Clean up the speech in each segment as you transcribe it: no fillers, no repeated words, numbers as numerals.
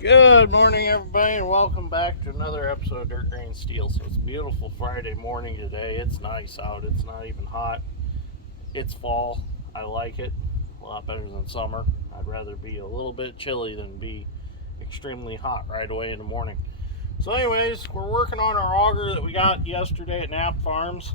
Good morning, everybody, and welcome back to another episode of Dirt Grain Steel. So it's a beautiful Friday morning today. It's nice out. It's not even hot. It's fall. I like it a lot better than summer. I'd rather be a little bit chilly than be extremely hot right away in the morning. So anyways, we're working on our auger that we got yesterday at Knapp Farms.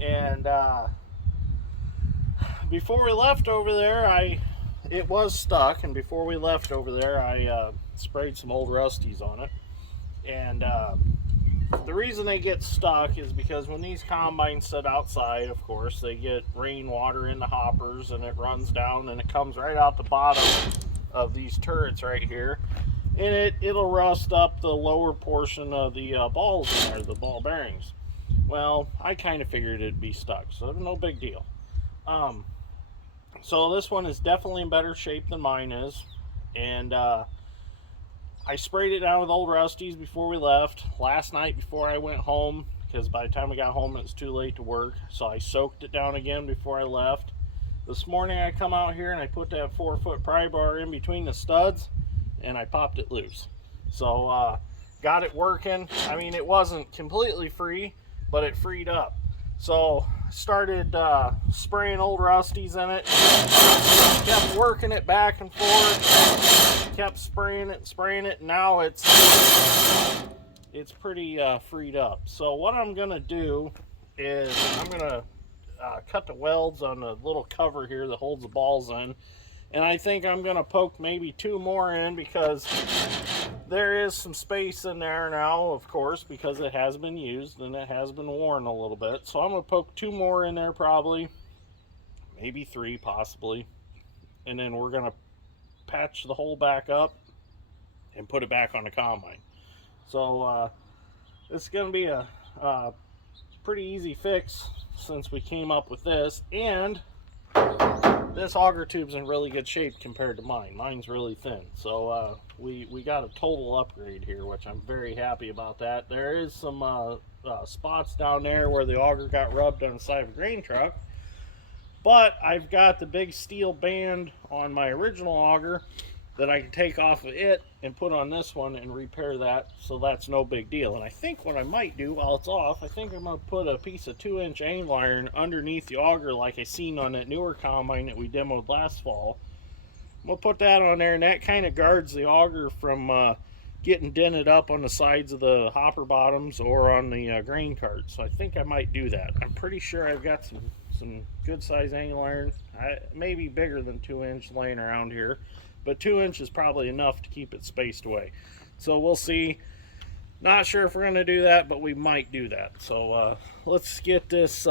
And before we left over there, it was stuck, and before we left over there, I sprayed some old Rusties on it. And the reason they get stuck is because when these combines sit outside, of course, they get rainwater in the hoppers, and it runs down, and it comes right out the bottom of these turrets right here, and it'll rust up the lower portion of the balls in there, the ball bearings. Well, I kind of figured it'd be stuck, so no big deal. So this one is definitely in better shape than mine is, and I sprayed it down with old Rusties before we left. Last night before I went home, because by the time we got home it was too late to work, so I soaked it down again before I left. This morning I come out here and I put that 4-foot pry bar in between the studs, and I popped it loose. So got it working. I mean, it wasn't completely free, but it freed up. So started spraying old Rusties in it, kept working it back and forth, kept spraying it, and now it's pretty freed up. So what I'm gonna do is I'm gonna cut the welds on the little cover here that holds the balls in, and I think I'm gonna poke maybe 2 more in, because there is some space in there now, of course, because it has been used and it has been worn a little bit. So I'm going to poke 2 more in there, probably, maybe 3 possibly, and then we're going to patch the hole back up and put it back on the combine. So it's going to be a pretty easy fix since we came up with this, and this auger tube's in really good shape compared to mine. Mine's really thin, so we got a total upgrade here, which I'm very happy about that. There is some spots down there where the auger got rubbed on the side of a grain truck, but I've got the big steel band on my original auger that I can take off of it and put on this one and repair that, so that's no big deal. And I think what I might do while it's off, I think I'm going to put a piece of 2-inch angle iron underneath the auger like I seen on that newer combine that we demoed last fall. I'm going to put that on there, and that kind of guards the auger from getting dented up on the sides of the hopper bottoms or on the grain cart. So I think I might do that. I'm pretty sure I've got some good size angle iron, maybe bigger than 2-inch laying around here, but 2 inches is probably enough to keep it spaced away. So we'll see. Not sure if we're going to do that, but we might do that. So let's get this,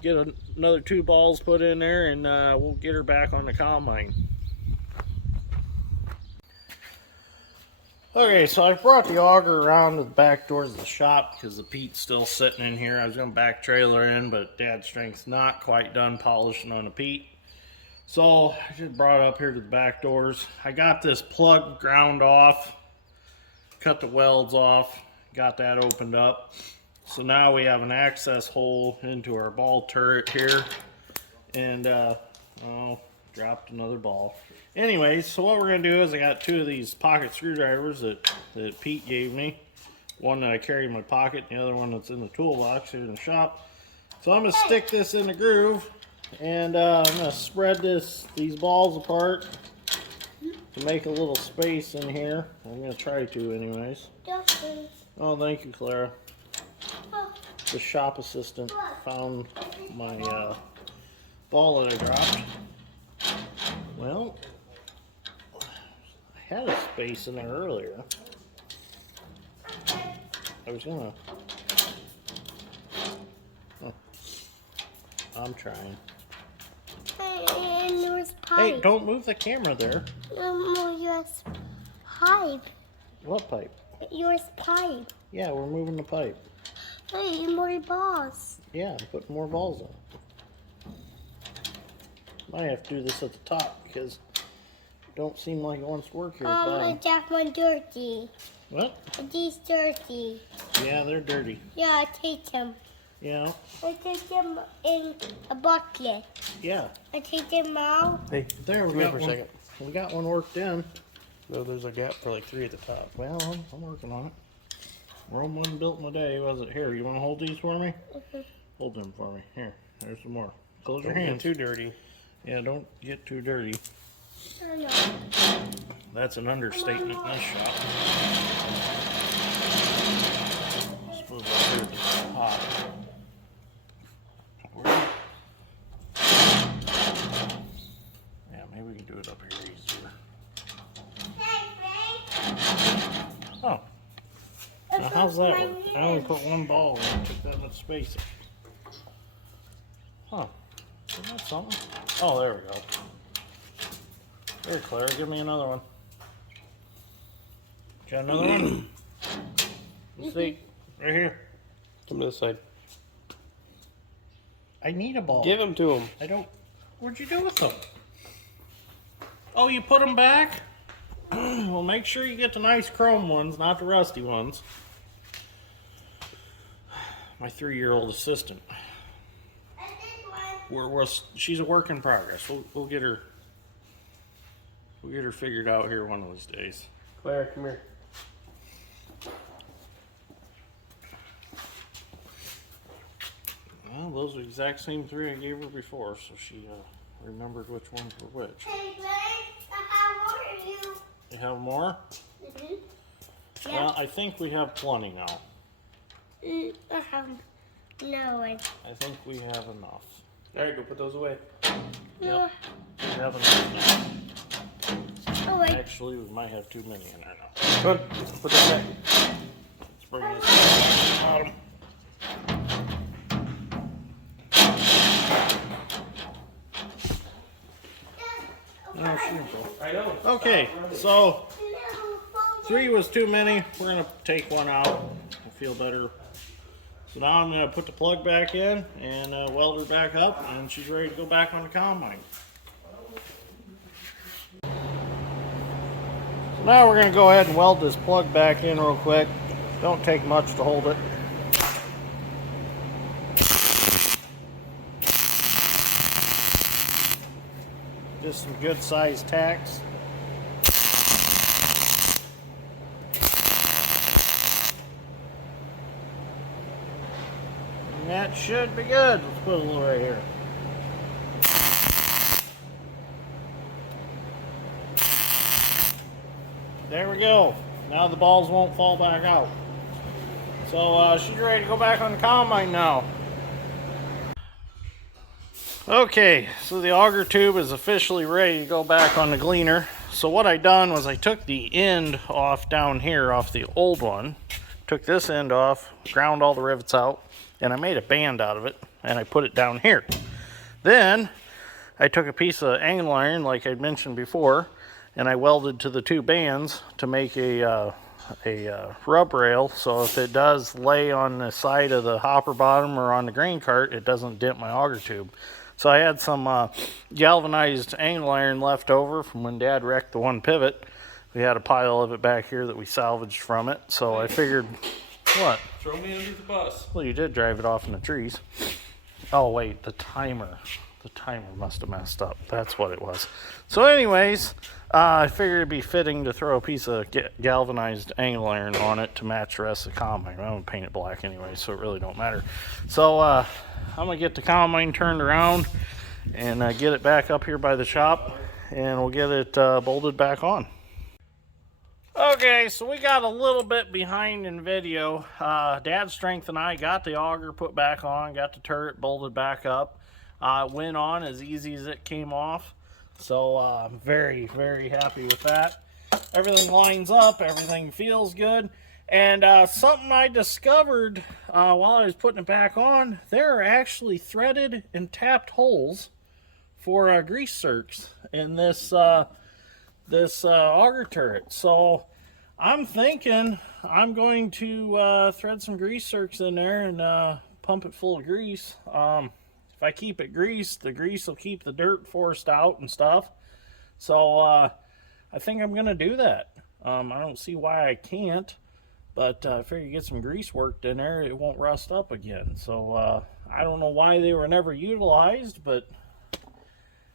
get another 2 balls put in there, and we'll get her back on the combine. Okay, so I brought the auger around to the back doors of the shop because the peat's still sitting in here. I was going to back trailer in, but Dad's strength's not quite done polishing on the peat. So I just brought it up here to the back doors. I got this plug ground off, cut the welds off, got that opened up. So now we have an access hole into our ball turret here. And, dropped another ball. Anyways, so what we're going to do is I got 2 of these pocket screwdrivers that Pete gave me. One that I carry in my pocket, the other one that's in the toolbox here in the shop. So I'm going to stick this in the groove. And I'm going to spread these balls apart to make a little space in here. I'm going to try to anyways. Oh, thank you, Clara. The shop assistant found my ball that I dropped. Well, I had a space in there earlier. I was going to... Oh, I'm trying. And there's pipe. Hey, don't move the camera there. Yours pipe. What pipe? Yours pipe. Yeah, we're moving the pipe. Hey, more balls. Yeah, I'm putting more balls in. Might have to do this at the top because it don't seem like it wants to work here. That one dirty. What? These dirty. Yeah, they're dirty. Yeah, I take them. Yeah. I take them in a bucket. Yeah. I take them out. Hey, there we got one. We got one worked in. No, there's a gap for like 3 at the top. Well, I'm working on it. Rome wasn't built in a day, was it? Here, you want to hold these for me? Hold them for me. Here, there's some more. Close your hands. Too dirty. Yeah, don't get too dirty. I know. That's an understatement in this shop. Suppose I'll do it hot. Yeah, maybe we can do it up here easier. Oh. Now how's that work? I only put one ball in and took that much space. Huh. Isn't that something? Oh, there we go. Here, Claire, give me another one. Got another one? Let's see. Right here. Come to this side. I need a ball. Give them to him. I don't. What'd you do with them? Oh, you put them back? Well, make sure you get the nice chrome ones, not the rusty ones. My 3-year-old assistant. She's a work in progress. We'll get her. We'll get her figured out here one of those days. Claire, come here. Well, those are the exact same 3 I gave her before, so she remembered which ones were which. Hey, Glenn, how are you? You have more? Yeah. Well, I think we have plenty now. No way. I think we have enough. Alright, go put those away. Yep. We have enough Oh, now. wait. Actually, we might have too many in there now. Go ahead. Put that back. Let's bring this to the bottom. No, she didn't go. I know. Okay, so 3 was too many. We're gonna take one out. I feel better. So now I'm gonna put the plug back in and weld her back up, and she's ready to go back on the combine. So now we're gonna go ahead and weld this plug back in real quick. Don't take much to hold it. Just some good sized tacks. And that should be good. Let's put a little right here. There we go. Now the balls won't fall back out. So she's ready to go back on the combine now. Okay, so the auger tube is officially ready to go back on the Gleaner. So what I done was I took the end off down here off the old one, took this end off, ground all the rivets out, and I made a band out of it, and I put it down here. Then I took a piece of angle iron, like I mentioned before, and I welded to the 2 bands to make a rub rail, so if it does lay on the side of the hopper bottom or on the grain cart, it doesn't dent my auger tube. So I had some galvanized angle iron left over from when Dad wrecked the one pivot. We had a pile of it back here that we salvaged from it, so I figured, what? Throw me under the bus. Well, you did drive it off in the trees. Oh wait, the timer must have messed up. That's what it was. So anyways, I figured it'd be fitting to throw a piece of galvanized angle iron on it to match the rest of the combine. I'm gonna paint it black anyway, so it really don't matter. So I'm gonna get the combine turned around and get it back up here by the shop, and we'll get it bolted back on. Okay, so we got a little bit behind in video. Dad's Strength and I got the auger put back on, got the turret bolted back up. It went on as easy as it came off. So I'm very, very happy with that. Everything lines up, everything feels good. And something I discovered while I was putting it back on, there are actually threaded and tapped holes for grease zerks in this auger turret. So I'm thinking I'm going to thread some grease zerks in there and pump it full of grease. If I keep it greased, the grease will keep the dirt forced out and stuff. So I think I'm going to do that. I don't see why I can't, but I figure get some grease worked in there, it won't rust up again. So I don't know why they were never utilized, but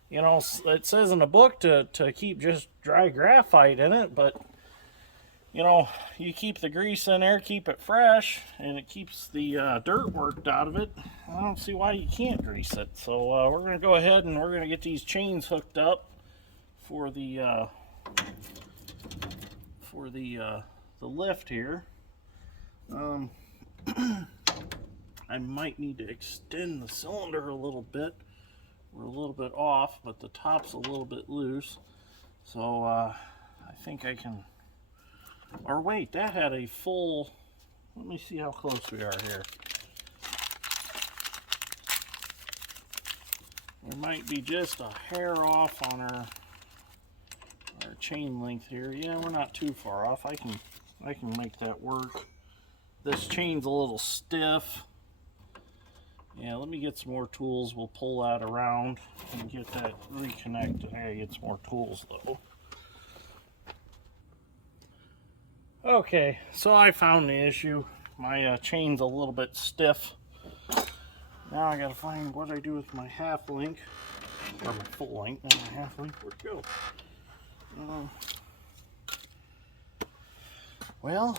you know, it says in the book to keep just dry graphite in it, but you know, you keep the grease in there, keep it fresh, and it keeps the dirt worked out of it. I don't see why you can't grease it. So we're going to go ahead and we're going to get these chains hooked up for the lift here. I might need to extend the cylinder a little bit. We're a little bit off, but the top's a little bit loose. So I think I can, or wait, that had a full, let me see how close we are here. There might be just a hair off on our chain length here. Yeah, we're not too far off. I can make that work. This chain's a little stiff. Yeah, let me get some more tools. We'll pull that around and get that reconnected. I gotta get some more tools though. Okay, so I found the issue. My chain's a little bit stiff. Now I gotta find what I do with my half link, or my full link, not my half link. Where'd it go? Well,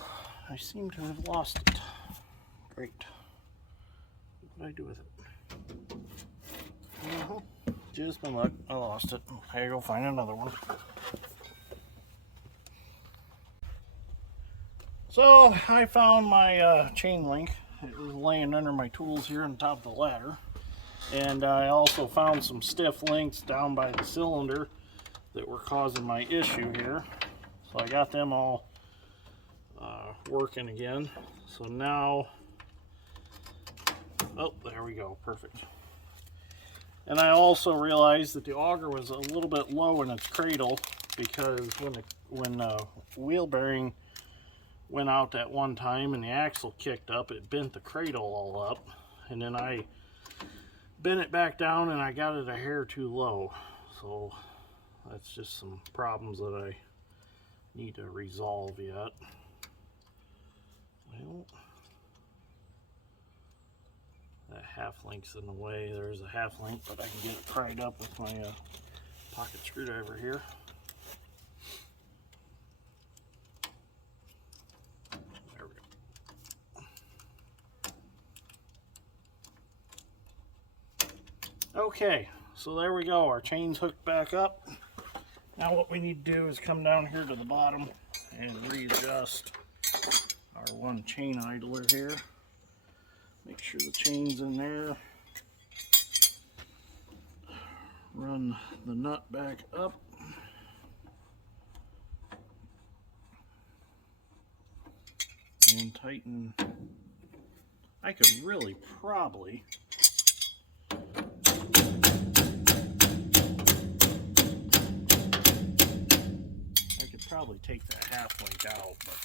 I seem to have lost it. Great. What did I do with it? Just my luck. I lost it. I gotta go find another one. So I found my chain link. It was laying under my tools here on top of the ladder. And I also found some stiff links down by the cylinder that were causing my issue here. So I got them all working again. So now, oh, there we go, perfect. And I also realized that the auger was a little bit low in its cradle because when the wheel bearing went out that one time and the axle kicked up, it bent the cradle all up, and then I bent it back down and I got it a hair too low. So that's just some problems that I need to resolve yet. Well, that half link's in the way. There's a half link, but I can get it pried up with my pocket screwdriver here. There we go. Okay, so there we go. Our chain's hooked back up. Now what we need to do is come down here to the bottom and readjust our one chain idler here. Make sure the chain's in there. Run the nut back up. And tighten. I could really probably take that half link out, but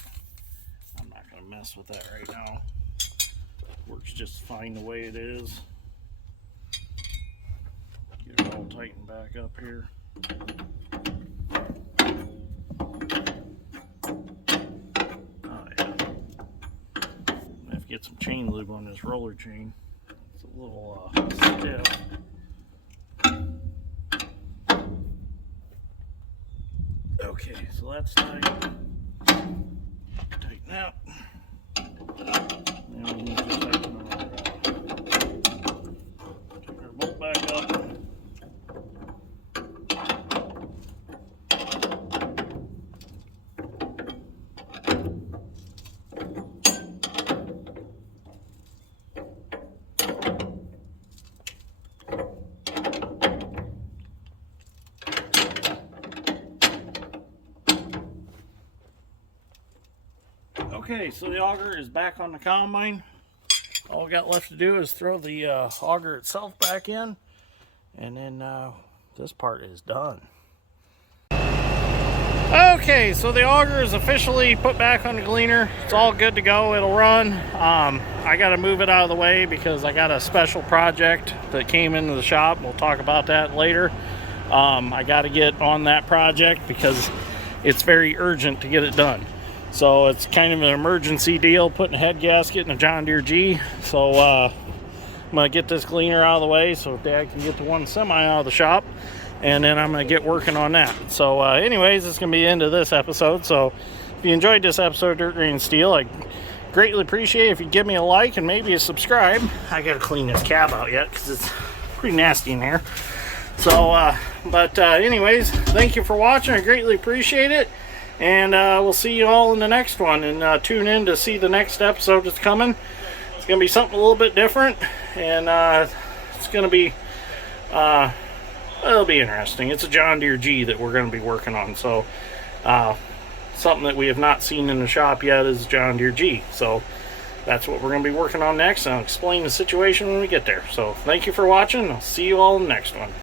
I'm not going to mess with that right now. Works just fine the way it is. Get it all tightened back up here. Oh yeah. I have to get some chain lube on this roller chain. It's a little stiff. Okay, so that's tight. Tighten out. Now we need to tighten our bolt back up. Okay, so the auger is back on the combine. All we got left to do is throw the auger itself back in, and then this part is done. Okay, so the auger is officially put back on the Gleaner. It's all good to go. It'll run. I got to move it out of the way because I got a special project that came into the shop. We'll talk about that later. I got to get on that project because it's very urgent to get it done. So it's kind of an emergency deal, putting a head gasket in a John Deere G. So I'm going to get this Gleaner out of the way so Dad can get the one semi out of the shop. and then I'm going to get working on that. So anyways, it's going to be the end of this episode. So if you enjoyed this episode of Dirt Green Steel, I greatly appreciate it if you give me a like and maybe a subscribe. I got to clean this cab out yet because it's pretty nasty in here. So anyways, thank you for watching. I greatly appreciate it, and we'll see you all in the next one. And tune in to see the next episode that's coming. It's going to be something a little bit different, and it's going to be it'll be interesting. It's a John Deere G that we're going to be working on. So something that we have not seen in the shop yet is John Deere G. So that's what we're going to be working on next, and I'll explain the situation when we get there. So thank you for watching. I'll see you all in the next one.